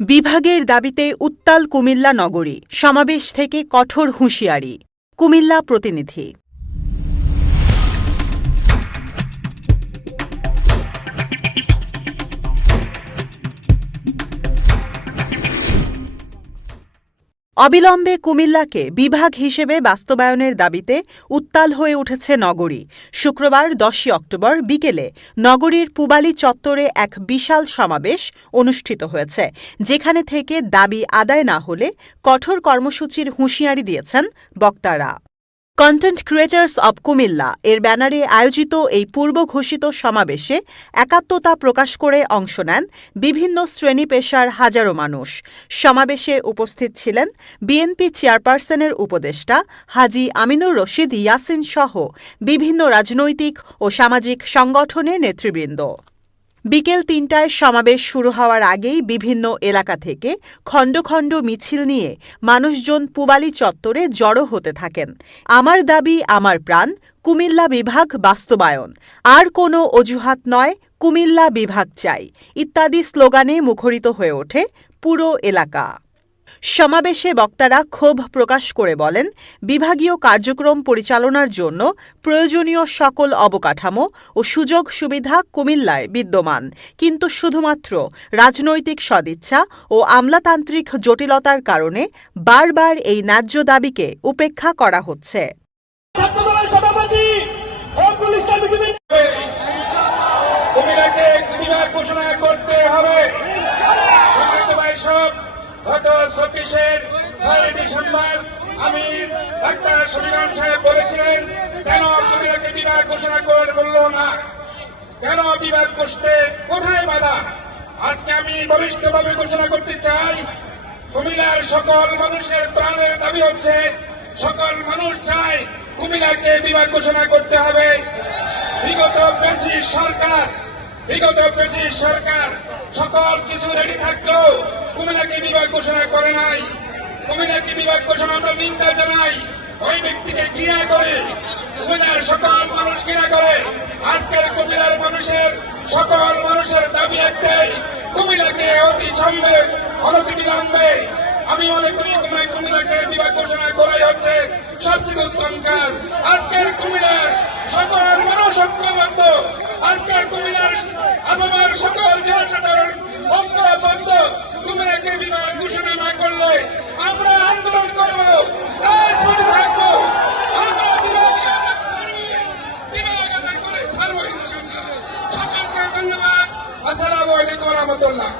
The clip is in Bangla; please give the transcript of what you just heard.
বিভাগের দাবিতে উত্তাল কুমিল্লা নগরী, সমাবেশ থেকে কঠোর হুঁশিয়ারি। কুমিল্লা প্রতিনিধি। অবিলম্বে কুমিল্লাকে বিভাগ হিসেবে বাস্তবায়নের দাবিতে উত্তাল হয়ে উঠেছে নগরী। শুক্রবার 10 অক্টোবর বিকেলে নগরীর পুবালী চত্বরে এক বিশাল সমাবেশ অনুষ্ঠিত হয়েছে, যেখানে থেকে দাবি আদায় না হলে কঠোর কর্মসূচির হুঁশিয়ারি দিয়েছেন বক্তারা। কন্টেন্ট ক্রিয়েটার্স অব কুমিল্লা এর ব্যানারে আয়োজিত এই পূর্ব ঘোষিত সমাবেশে একাত্মতা প্রকাশ করে অংশ নেন বিভিন্ন শ্রেণী পেশার হাজারো মানুষ। সমাবেশে উপস্থিত ছিলেন বিএনপি চেয়ারপারসনের উপদেষ্টা হাজী আমিনুর রশিদ ইয়াসিন সহ বিভিন্ন রাজনৈতিক ও সামাজিক সংগঠনের নেতৃবৃন্দ। বিকেল ৩টায় সমাবেশ শুরু হওয়ার আগেই বিভিন্ন এলাকা থেকে খণ্ড খণ্ড মিছিল নিয়ে মানুষজন পুবালী চত্বরে জড়ো হতে থাকেন। আমার দাবি আমার প্রাণ, কুমিল্লা বিভাগ বাস্তবায়ন, আর কোনো অজুহাত নয়, কুমিল্লা বিভাগ চাই ইত্যাদি স্লোগানে মুখরিত হয়ে ওঠে পুরো এলাকা। সমাবেশে বক্তারা ক্ষোভ প্রকাশ করে বলেন, বিভাগীয় কার্যক্রম পরিচালনার জন্য প্রয়োজনীয় সকল অবকাঠামো ও সুযোগ সুবিধা কুমিল্লায় বিদ্যমান, কিন্তু শুধুমাত্র রাজনৈতিক সদিচ্ছা ও আমলাতান্ত্রিক জটিলতার কারণে বারবার এই ন্যায্য দাবিকে উপেক্ষা করা হচ্ছে। গত 24 ডিসেম্বর আমির ডাক্তার শমীরান সাহেব বলেছিলেন, কেন কুমিল্লাকে বিভাগ ঘোষণা করে বলল না, কেন বিভাগ করতে কোথায় বাধা? আজকে আমি বলিষ্ঠভাবে ঘোষণা করতে চাই, কুমিল্লার সকল মানুষের প্রাণের দাবি হচ্ছে, সকল মানুষ চায় কুমিল্লাকে বিভাগ ঘোষণা করতে হবে। বিগত ব্রিটিশ সরকার সকল কিছু রেডি থাকলেও কুমিল্লাকে বিভাগ ঘোষণা করে নাই। কুমিল্লাকে বিভাগ ঘোষণা আমরা নিন্দা জানাই। ওই ব্যক্তিকে ঘৃণা করে, কুমিল্লার সকল মানুষ ঘৃণা করে। আজকের কুমিল্লার সকল মানুষের দাবি একটাই, কুমিল্লাকে অনতি বিলম্বে আমি মনে করি কুমিল্লাকে বিভাগ ঘোষণা করাই হচ্ছে সবচেয়ে উত্তম কাজ। আজকের কুমিল্লার সকল মানুষ ঐক্যবদ্ধ, আজকের কুমিল্লার আবহাওয়ার সকল জনসাধারণ ঐক্যবদ্ধ। কুমিল্লাকে বিভাগ ঘোষণা না করলে আমরা আন্দোলন করব, রাজপথে থাকবো, আমরা বিভাগ আদায় করে ছাড়বো ইনশাআল্লাহ। সকলকে ধন্যবাদ। আসসালামু আলাইকুম ওয়া রাহমাতুল্লাহ।